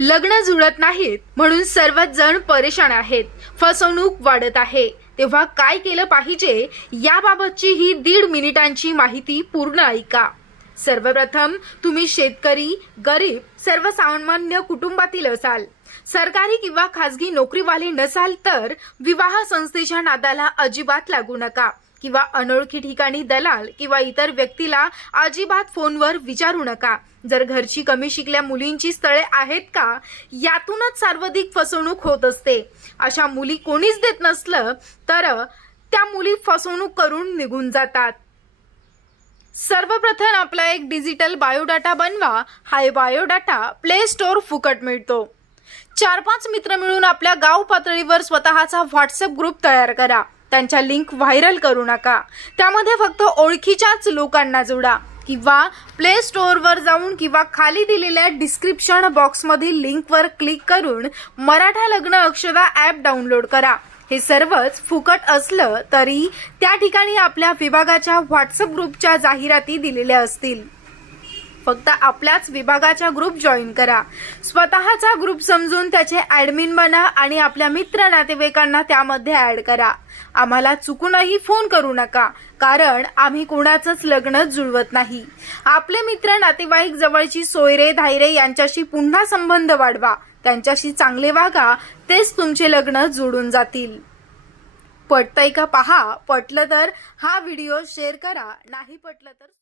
लग्न जुळत नाहीत म्हणून सर्वच जण परेशान आहेत. फसवणूक वाढत आहे. तेव्हा काय केलं पाहिजे याबाबतची ही दीड मिनिटांची माहिती पूर्ण ऐका. सर्वप्रथम तुम्ही शेतकरी गरीब सर्वसामान्य कुटुंबातील असाल. सरकारी किंवा खासगी नोकरीवाले नसाल तर विवाह संस्थेच्या नादाला अजिबात लागू नका. किंवा अनोळखी ठिकाणी दलाल किंवा इतर व्यक्तीला अजिबात फोनवर विचारू नका. जर घरची कमी शिकल्या मुलींची स्थळे आहेत का? यातूनच सर्वाधिक फसवणूक होत असते. अशा मुली कोणीच देत नसलं तर त्या मुली फसवणूक करून निघून जातात. सर्वप्रथम आपला एक डिजिटल बायोडाटा बनवा. हा बायोडाटा प्ले स्टोअर फुकट मिळतो. चार पाच मित्र मिळून आपल्या गाव पातळीवर स्वतःचा व्हॉट्सअप ग्रुप तयार करा. त्यांच्या लिंक व्हायरल करू नका. त्यामध्ये फक्त ओळखीच्याच लोकांना जोडा. किंवा प्ले स्टोअरवर जाऊन किंवा खाली दिलेल्या डिस्क्रिप्शन बॉक्समधील लिंकवर क्लिक करून मराठा लग्न अक्षदा ॲप डाउनलोड करा. हे सर्वच फुकट असलं तरी त्या ठिकाणी आपल्या विभागाच्या व्हॉट्सअप ग्रुपच्या जाहिराती दिलेल्या असतील. फक्त आपल्याच विभागाचा ग्रुप जॉईन करा. स्वतःचा ग्रुप समजून त्याचे ऍडमिन बना आणि आपल्या मित्र नातेवाईकांना त्यामध्ये ऍड करा. आम्हाला चुकूनही फोन करू नका कारण आम्ही कोणाचंच लग्न जुळवत नाही. आपले मित्र नातेवाईक जवळची सोयरे धायरे यांच्याशी पुन्हा संबंध वाढवा. त्यांच्याशी चांगले वागा तेच तुमचे लग्न जुळून जातील. पटतंय का पहा? पटलं तर हा व्हिडिओ शेअर करा. नाही पटलं तर